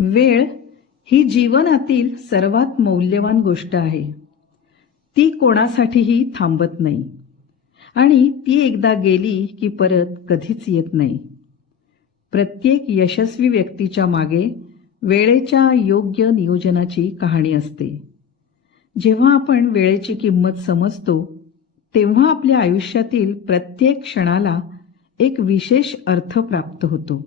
वेळ ही जीवनातील सर्वात मौल्यवान गोष्ट आहे. ती कोणासाठीही थांबत नाही आणि ती एकदा गेली की परत कधीच येत नाही. प्रत्येक यशस्वी व्यक्तीच्या मागे वेळेच्या योग्य नियोजनाची कहाणी असते. जेव्हा आपण वेळेची किंमत समजतो तेव्हा आपल्या आयुष्यातील प्रत्येक क्षणाला एक विशेष अर्थ प्राप्त होतो.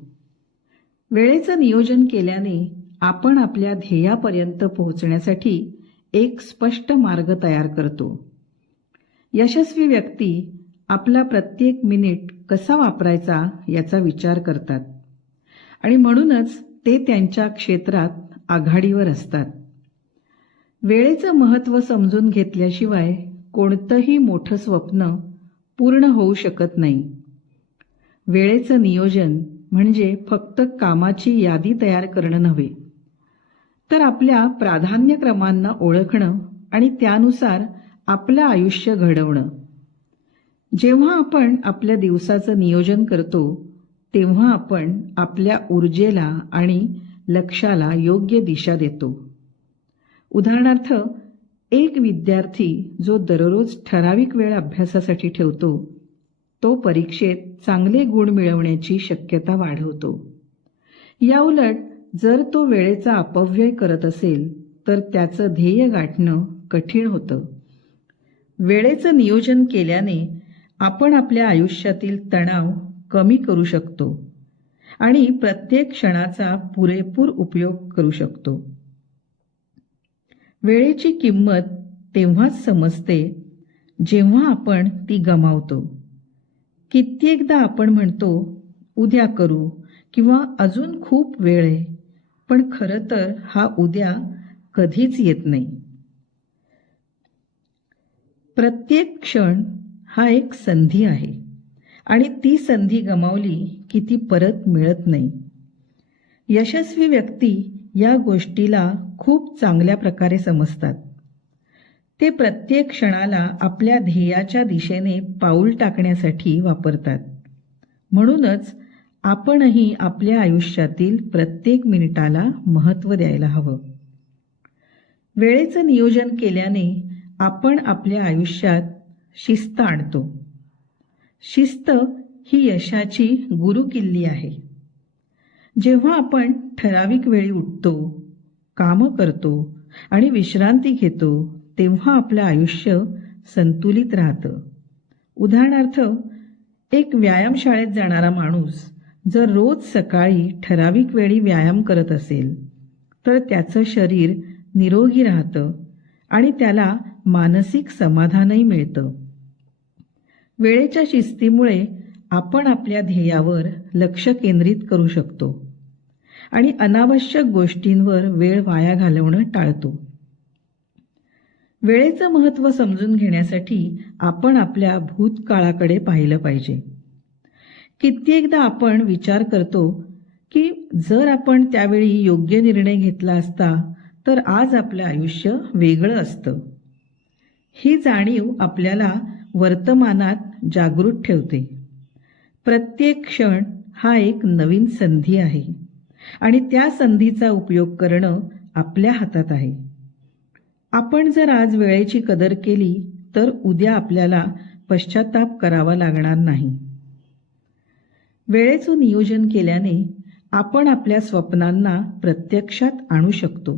वेळेचं नियोजन केल्याने आपण आपल्या ध्येयापर्यंत पोहोचण्यासाठी एक स्पष्ट मार्ग तयार करतो. यशस्वी व्यक्ती आपला प्रत्येक मिनिट कसा वापरायचा याचा विचार करतात आणि म्हणूनच ते त्यांच्या क्षेत्रात आघाडीवर असतात. वेळेचं महत्त्व समजून घेतल्याशिवाय कोणतंही मोठं स्वप्न पूर्ण होऊ शकत नाही. वेळेचं नियोजन म्हणजे फक्त कामाची यादी तयार करणं नव्हे, तर आपल्या प्राधान्यक्रमांना ओळखणं आणि त्यानुसार आपलं आयुष्य घडवणं. जेव्हा आपण आपल्या दिवसाचं नियोजन करतो तेव्हा आपण आपल्या ऊर्जेला आणि लक्ष्याला योग्य दिशा देतो. उदाहरणार्थ, एक विद्यार्थी जो दररोज ठराविक वेळ अभ्यासासाठी ठेवतो तो परीक्षेत चांगले गुण मिळवण्याची शक्यता वाढवतो. याउलट जर तो वेळेचा अपव्यय करत असेल तर त्याचं ध्येय गाठणं कठीण होतं. वेळेचं नियोजन केल्याने आपण आपल्या आयुष्यातील तणाव कमी करू शकतो आणि प्रत्येक क्षणाचा पुरेपूर उपयोग करू शकतो. वेळेची किंमत तेव्हाच समजते जेव्हा आपण ती गमावतो. कित्येकदा आपण म्हणतो उद्या करू किंवा अजून खूप वेळ आहे, पण खरं तर हा उद्या कधीच येत नाही. प्रत्येक क्षण हा एक संधी आहे आणि ती संधी गमावली की ती परत मिळत नाही. यशस्वी व्यक्ती या गोष्टीला खूप चांगल्या प्रकारे समजतात. ते प्रत्येक क्षणाला आपल्या ध्येयाच्या दिशेने पाऊल टाकण्यासाठी वापरतात. म्हणूनच आपणही आपल्या आयुष्यातील प्रत्येक मिनिटाला महत्त्व द्यायला हवं. वेळेचं नियोजन केल्याने आपण आपल्या आयुष्यात शिस्त आणतो. शिस्त ही यशाची गुरुकिल्ली आहे. जेव्हा आपण ठराविक वेळी उठतो, कामं करतो आणि विश्रांती घेतो तेव्हा आपलं आयुष्य संतुलित राहतं. उदाहरणार्थ, एक व्यायामशाळेत जाणारा माणूस जर रोज सकाळी ठराविक वेळी व्यायाम करत असेल तर त्याचं शरीर निरोगी राहतं आणि त्याला मानसिक समाधानही मिळतं. वेळेच्या शिस्तीमुळे आपण आपल्या ध्येयावर लक्ष केंद्रित करू शकतो आणि अनावश्यक गोष्टींवर वेळ वाया घालवणं टाळतो. वेळेचं महत्त्व समजून घेण्यासाठी आपण आपल्या भूतकाळाकडे पाहिलं पाहिजे. कित्येकदा आपण विचार करतो की जर आपण त्यावेळी योग्य निर्णय घेतला असता तर आज आपलं आयुष्य वेगळं असतं. ही जाणीव आपल्याला वर्तमानात जागृत ठेवते. प्रत्येक क्षण हा एक नवीन संधी आहे आणि त्या संधीचा उपयोग करणं आपल्या हातात आहे. आपण जर आज वेळेची कदर केली तर उद्या आपल्याला पश्चाताप करावा लागणार नाही. वेळेचं नियोजन केल्याने आपण आपल्या स्वप्नांना प्रत्यक्षात आणू शकतो.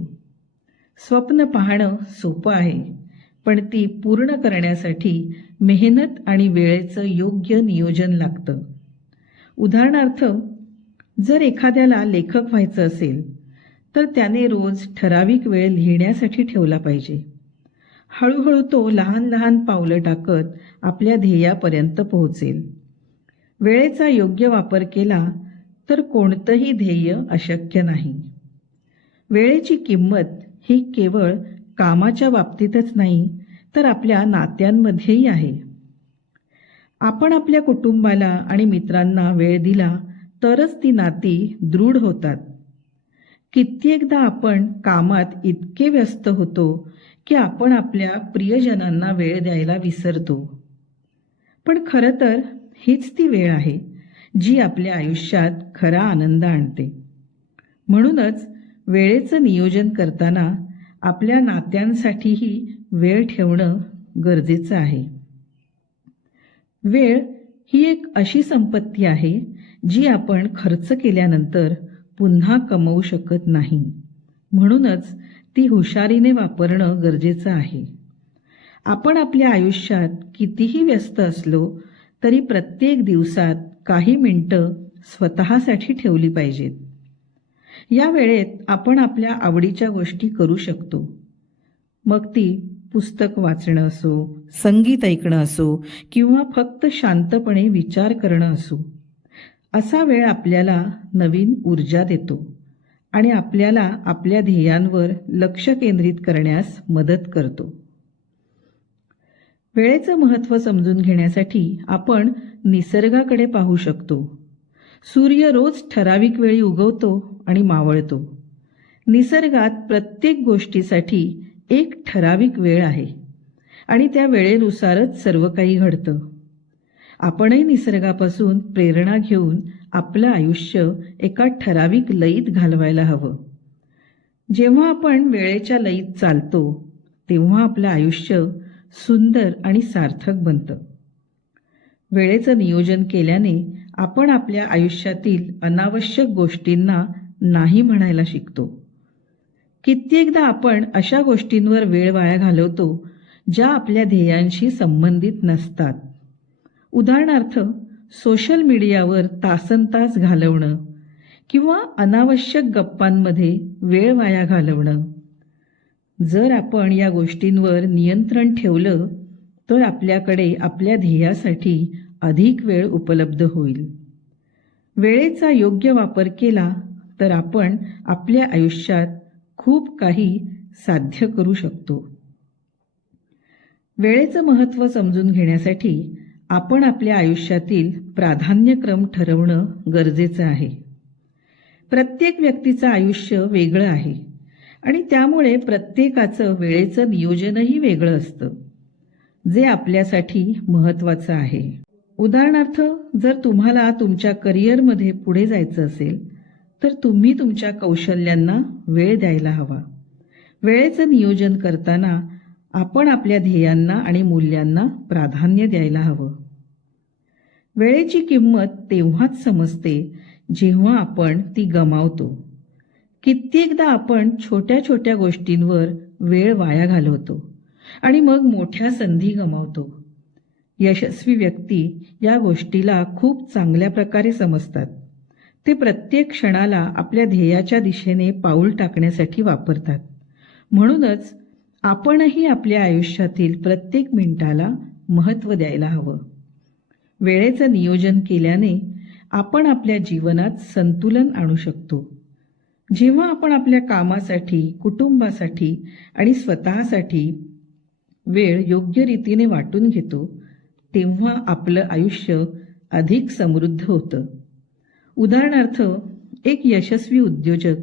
स्वप्न पाहणं सोपं आहे, पण ती पूर्ण करण्यासाठी मेहनत आणि वेळेचं योग्य नियोजन लागतं. उदाहरणार्थ, जर एखाद्याला लेखक व्हायचं असेल तर त्याने रोज ठराविक वेळ लिहिण्यासाठी ठेवला पाहिजे. हळूहळू तो लहान लहान पावलं टाकत आपल्या ध्येयापर्यंत पोहोचेल. वेळेचा योग्य वापर केला तर कोणतंही ध्येय अशक्य नाही. वेळेची किंमत ही केवळ कामाच्या बाबतीतच नाही तर आपल्या नात्यांमध्येही आहे. आपण आपल्या कुटुंबाला आणि मित्रांना वेळ दिला तरच ती नाती दृढ होतात. कित्येकदा आपण कामात इतके व्यस्त होतो की आपण आपल्या प्रियजनांना वेळ द्यायला विसरतो. पण खरं तर हीच ती वेळ आहे जी आपल्या आयुष्यात खरा आनंद आणते. म्हणूनच वेळेचं नियोजन करताना आपल्या नात्यांसाठीही वेळ ठेवणं गरजेचं आहे. वेळ ही एक अशी संपत्ती आहे जी आपण खर्च केल्यानंतर पुन्हा कमवू शकत नाही. म्हणूनच ती हुशारीने वापरणं गरजेचं आहे. आपण आपल्या आयुष्यात कितीही व्यस्त असलो तरी प्रत्येक दिवसात काही मिनिटं स्वतःसाठी ठेवली पाहिजेत. या वेळेत आपण आपल्या आवडीच्या गोष्टी करू शकतो. मग ती पुस्तक वाचणं असो, संगीत ऐकणं असो किंवा फक्त शांतपणे विचार करणं असो. असा वेळ आपल्याला नवीन ऊर्जा देतो आणि आपल्याला आपल्या ध्येयांवर लक्ष केंद्रित करण्यास मदत करतो. वेळेचं महत्त्व समजून घेण्यासाठी आपण निसर्गाकडे पाहू शकतो. सूर्य रोज ठराविक वेळी उगवतो आणि मावळतो. निसर्गात प्रत्येक गोष्टीसाठी एक ठराविक वेळ आहे आणि त्या वेळेनुसारच सर्व काही घडतं. आपणही निसर्गापासून प्रेरणा घेऊन आपलं आयुष्य एका ठराविक लयीत घालवायला हवं. जेव्हा आपण वेळेच्या लयीत चालतो तेव्हा आपलं आयुष्य सुंदर आणि सार्थक बनतं. वेळेचं नियोजन केल्याने आपण आपल्या आयुष्यातील अनावश्यक गोष्टींना नाही म्हणायला शिकतो. कित्येकदा आपण अशा गोष्टींवर वेळ वाया घालवतो ज्या आपल्या ध्येयांशी संबंधित नसतात. उदाहरणार्थ, सोशल मीडियावर तासनतास घालवणं किंवा अनावश्यक गप्पांमध्ये वेळ वाया घालवणं. जर आपण या गोष्टींवर नियंत्रण ठेवलं तर आपल्याकडे आपल्या ध्येयासाठी अधिक वेळ उपलब्ध होईल. वेळेचा योग्य वापर केला तर आपण आपल्या आयुष्यात खूप काही साध्य करू शकतो. वेळेचं महत्त्व समजून घेण्यासाठी आपण आपल्या आयुष्यातील प्राधान्यक्रम ठरवणं गरजेचं आहे. प्रत्येक व्यक्तीचं आयुष्य वेगळं आहे आणि त्यामुळे प्रत्येकाचं वेळेचं नियोजनही वेगळं असतं, जे आपल्यासाठी महत्त्वाचं आहे. उदाहरणार्थ, जर तुम्हाला तुमच्या करिअरमध्ये पुढे जायचं असेल तर तुम्ही तुमच्या कौशल्यांना वेळ द्यायला हवा. वेळेचं नियोजन करताना आपण आपल्या ध्येयांना आणि मूल्यांना प्राधान्य द्यायला हवं. वेळेची किंमत तेव्हाच समजते जेव्हा आपण ती गमावतो. कित्येकदा आपण छोट्या छोट्या गोष्टींवर वेळ वाया घालवतो आणि मग मोठ्या संधी गमावतो. यशस्वी व्यक्ती या गोष्टीला खूप चांगल्या प्रकारे समजतात. ते प्रत्येक क्षणाला आपल्या ध्येयाच्या दिशेने पाऊल टाकण्यासाठी वापरतात. म्हणूनच आपणही आपल्या आयुष्यातील प्रत्येक मिनिटाला महत्त्व द्यायला हवं. वेळेचं नियोजन केल्याने आपण आपल्या जीवनात संतुलन आणू शकतो. जेव्हा आपण आपल्या कामासाठी, कुटुंबासाठी आणि स्वतःसाठी वेळ योग्य रीतीने वाटून घेतो तेव्हा आपलं आयुष्य अधिक समृद्ध होतं. उदाहरणार्थ, एक यशस्वी उद्योजक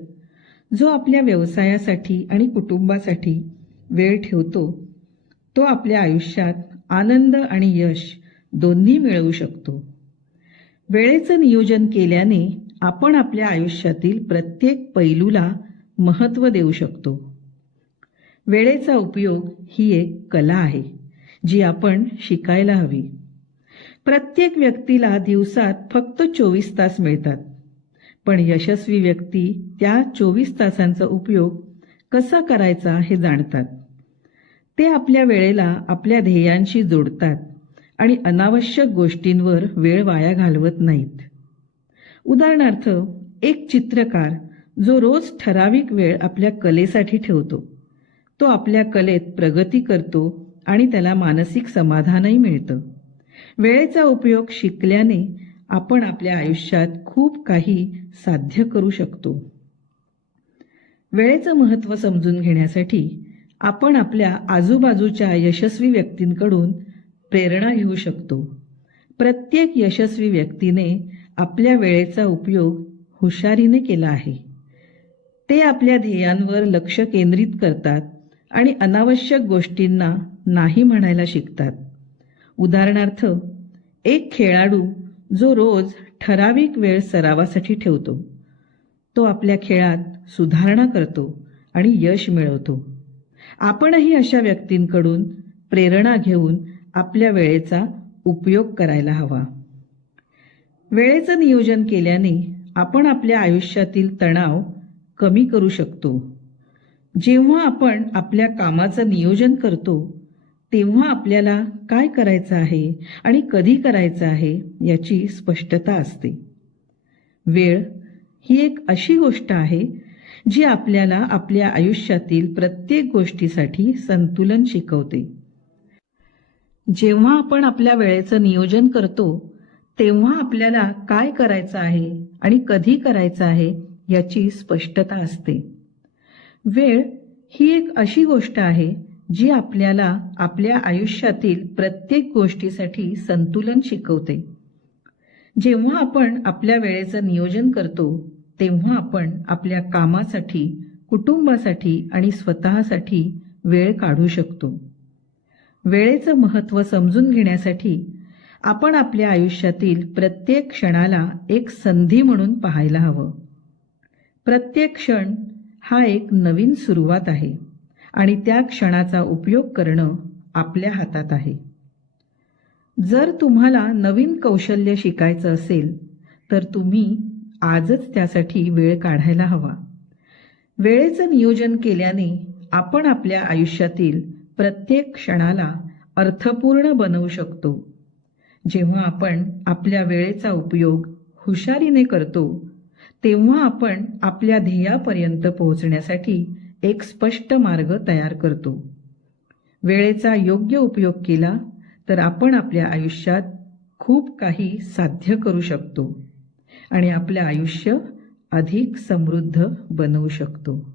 जो आपल्या व्यवसायासाठी आणि कुटुंबासाठी वेळ ठेवतो तो आपल्या आयुष्यात आनंद आणि यश दोन्ही मिळवू शकतो. वेळेचं नियोजन केल्याने आपण आपल्या आयुष्यातील प्रत्येक पैलूला महत्त्व देऊ शकतो. वेळेचा उपयोग ही एक कला आहे जी आपण शिकायला हवी. प्रत्येक व्यक्तीला दिवसात फक्त 24 तास मिळतात, पण यशस्वी व्यक्ती त्या 24 तासांचा उपयोग कसा करायचा हे जाणतात. ते आपल्या वेळेला आपल्या ध्येयांशी जोडतात आणि अनावश्यक गोष्टींवर वेळ वाया घालवत नाहीत. उदाहरणार्थ, एक चित्रकार जो रोज ठराविक वेळ आपल्या कलेसाठी ठेवतो तो आपल्या कलेत प्रगती करतो आणि त्याला मानसिक समाधानही मिळतं. वेळेचा उपयोग शिकल्याने आपण आपल्या आयुष्यात खूप काही साध्य करू शकतो. वेळेचं महत्त्व समजून घेण्यासाठी आपण आपल्या आजूबाजूच्या यशस्वी व्यक्तींकडून प्रेरणा घेऊ शकतो. प्रत्येक यशस्वी व्यक्तीने आपल्या वेळेचा उपयोग हुशारीने केला आहे. ते आपल्या ध्येयांवर लक्ष केंद्रित करतात आणि अनावश्यक गोष्टींना नाही म्हणायला शिकतात. उदाहरणार्थ, एक खेळाडू जो रोज ठराविक वेळ सरावासाठी ठेवतो तो आपल्या खेळात सुधारणा करतो आणि यश मिळवतो. आपणही अशा व्यक्तींकडून प्रेरणा घेऊन आपल्या वेळेचा उपयोग करायला हवा. वेळेचं नियोजन केल्याने आपण आपल्या आयुष्यातील तणाव कमी करू शकतो. जेव्हा आपण आपल्या कामाचं नियोजन करतो तेव्हा आपल्याला काय करायचं आहे आणि कधी करायचं आहे याची स्पष्टता असते. वेळ ही एक अशी गोष्ट आहे जी आपल्याला आपल्या आयुष्यातील प्रत्येक गोष्टीसाठी संतुलन शिकवते. जेव्हा आपण आपल्या वेळेचं नियोजन करतो तेव्हा आपल्याला काय करायचं आहे आणि कधी करायचं आहे याची स्पष्टता असते. वेळ ही एक अशी गोष्ट आहे जी आपल्याला आपल्या आयुष्यातील प्रत्येक गोष्टीसाठी संतुलन शिकवते. जेव्हा आपण आपल्या वेळेचं नियोजन करतो तेव्हा आपण आपल्या कामासाठी, कुटुंबासाठी आणि स्वतःसाठी वेळ काढू शकतो. वेळेचं महत्त्व समजून घेण्यासाठी आपण आपल्या आयुष्यातील प्रत्येक क्षणाला एक संधी म्हणून पाहायला हवं. प्रत्येक क्षण हा एक नवीन सुरुवात आहे आणि त्या क्षणाचा उपयोग करणं आपल्या हातात आहे. जर तुम्हाला नवीन कौशल्य शिकायचं असेल तर तुम्ही आजच त्यासाठी वेळ काढायला हवा. वेळेचं नियोजन केल्याने आपण आपल्या आयुष्यातील प्रत्येक क्षणाला अर्थपूर्ण बनवू शकतो. जेव्हा आपण आपल्या वेळेचा उपयोग हुशारीने करतो तेव्हा आपण आपल्या ध्येयापर्यंत पोहोचण्यासाठी एक स्पष्ट मार्ग तयार करतो. वेळेचा योग्य उपयोग केला तर आपण आपल्या आयुष्यात खूप काही साध्य करू शकतो आणि आपले आयुष्य अधिक समृद्ध बनवू शकतो.